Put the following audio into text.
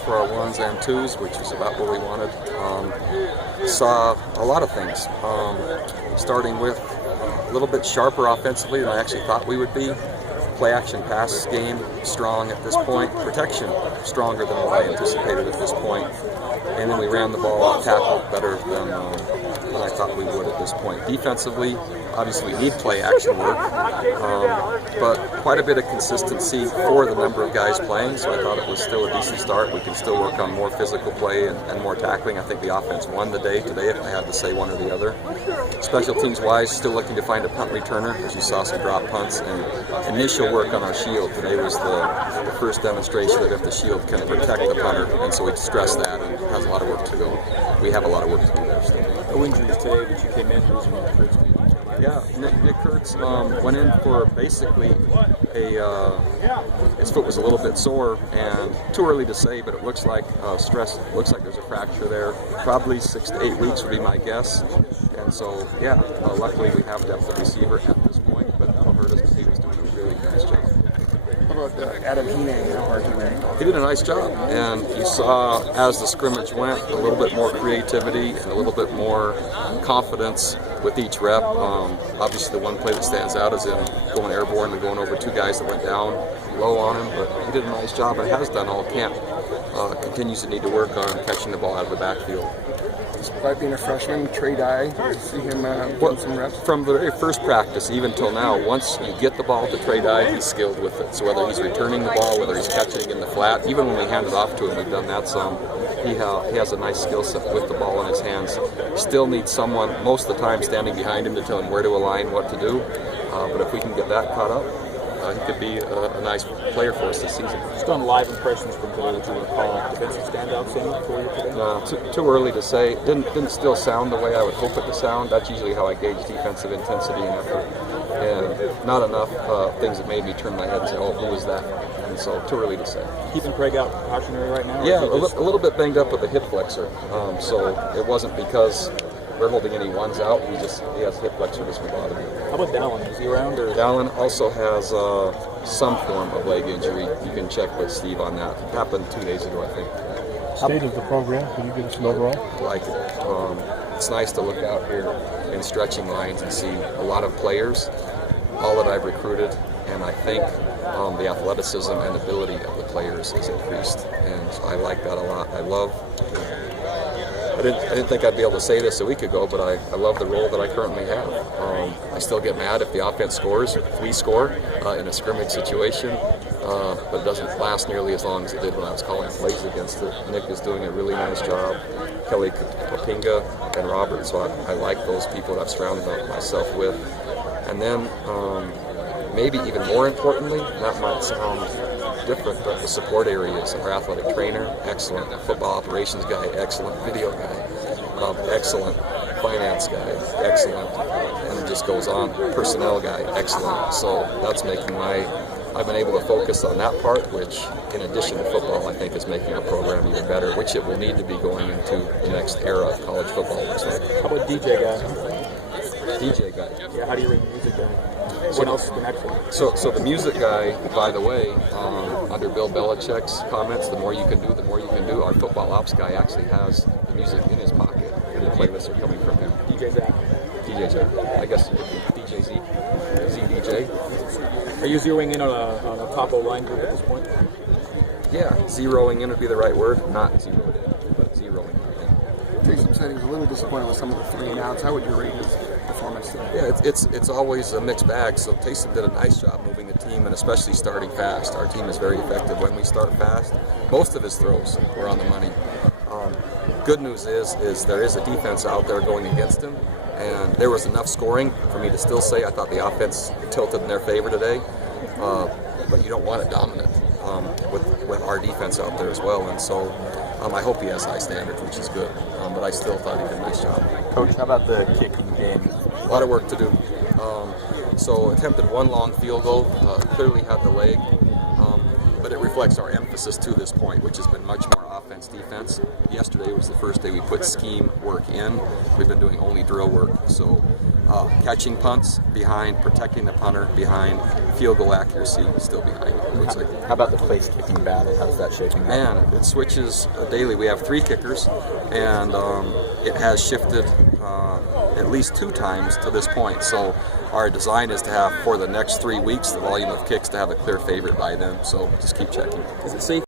for our ones and twos, which is about what we wanted. Saw a lot of things, starting with a little bit sharper offensively than I actually thought we would be. Play action pass game strong at this point. Protection stronger than what I anticipated at this point. And then we ran the ball, tackled better than I thought we would at this point. Defensively, obviously we need play action work, but quite a bit of consistency for the number of guys playing, so I thought it was still a decent start. We can still work on more physical play and more tackling. I think the offense won the day today, if I had to say one or the other. Special teams wise, still looking to find a punt returner, as you saw some drop punts, and initial work on our shield. Today was the first demonstration that if the shield can protect the punter, and so we stressed that, and it has a lot of work to go. We have a lot of work to do there still. No injuries today, but you came in losing Nick Kurtz. Yeah, Nick Kurtz went in for basically his foot was a little bit sore, and too early to say, but it looks like stress. Looks like there's a fracture there. Probably 6 to 8 weeks would be my guess. And so, yeah, luckily we have depth at receiver at this point, but it'll hurt us because he was doing a really nice job. How about Adam Heenan? He did a nice job, and you saw as the scrimmage went a little bit more creativity and a little bit more confidence with each rep. Obviously the one play that stands out is in going airborne and going over two guys that went down low on him, but he did a nice job and has done all camp. Continues to need to work on catching the ball out of the backfield. Despite being a freshman, trade eye, did you see him getting some reps? From the very first practice, even till now, once you get the ball to trade eye, he's skilled with it. So whether he's returning the ball, whether he's catching it in the flat, even when we hand it off to him, we've done that some. He has a nice skill set with the ball in his hands. Still needs someone most of the time standing behind him to tell him where to align, what to do. But if we can get that caught up, he could be a nice player for us this season. Just on live impressions from today, would you recall defensive standouts in for you today? No, too early to say. Didn't still sound the way I would hope it to sound. That's usually how I gauge defensive intensity and effort. And not enough things that made me turn my head and say, oh, who was that? And so too early to say. Keeping Craig out cautionary right now? Yeah, a little bit banged up with the hip flexor. So it wasn't because we're holding any ones out. He has hip flexor dislocated. How about Dallin? Is he around? Or? Dallin also has some form of leg injury. You can check with Steve on that. It happened 2 days ago, I think. State of the program, can you give us an overall? I like it. It's nice to look out here in stretching lines and see a lot of players, all that I've recruited, and I think the athleticism and ability of the players is increased, and I like that a lot. I didn't think I'd be able to say this a week ago, but I love the role that I currently have. I still get mad if the offense scores, if we score in a scrimmage situation, but it doesn't last nearly as long as it did when I was calling plays against it. Nick is doing a really nice job. Kelly Papinga and Robert, so I like those people that I've surrounded myself with. And then maybe even more importantly, that might sound different, but the support areas, our athletic trainer, excellent, football operations guy, excellent, video guy, excellent, finance guy, excellent, and it just goes on, personnel guy, excellent. So that's making I've been able to focus on that part, which in addition to football, I think is making our program even better, which it will need to be going into the next era of college football. How about DJ guy? DJ guy. Yeah, how do you rate the music guy? What else has been excellent? So the music guy, by the way, under Bill Belichick's comments, the more you can do, the more you can do. Our football ops guy actually has the music in his pocket, and the playlists are coming from him. DJ Zach. DJ Zach. I guess DJ Z. ZDJ. Are you zeroing in on a top O-line group at this point? Yeah, zeroing in would be the right word. Not zeroed in, but zeroing in. Jason said he was a little disappointed with some of the 3 and outs. How would you rate his performance today? Yeah, it's always a mixed bag. So Taysom did a nice job moving the team, and especially starting fast. Our team is very effective when we start fast. Most of his throws were on the money. Good news is there is a defense out there going against him, and there was enough scoring for me to still say I thought the offense tilted in their favor today. But you don't want it dominant with our defense out there as well, and so I hope he has high standards, which is good. But I still thought he did a nice job. Coach, how about the kicking game? A lot of work to do. So attempted one long field goal, clearly had the leg, but it reflects our emphasis to this point, which has been much more offense, defense. Yesterday was the first day we put scheme work in. We've been doing only drill work. So catching punts behind, protecting the punter behind, field goal accuracy still behind. How about the place kicking battle? How's that shaping up? Man, it switches daily. We have 3 kickers, and it has shifted at least 2 times to this point. So our design is to have, for the next 3 weeks, the volume of kicks to have a clear favorite by then. So just keep checking. Is it safe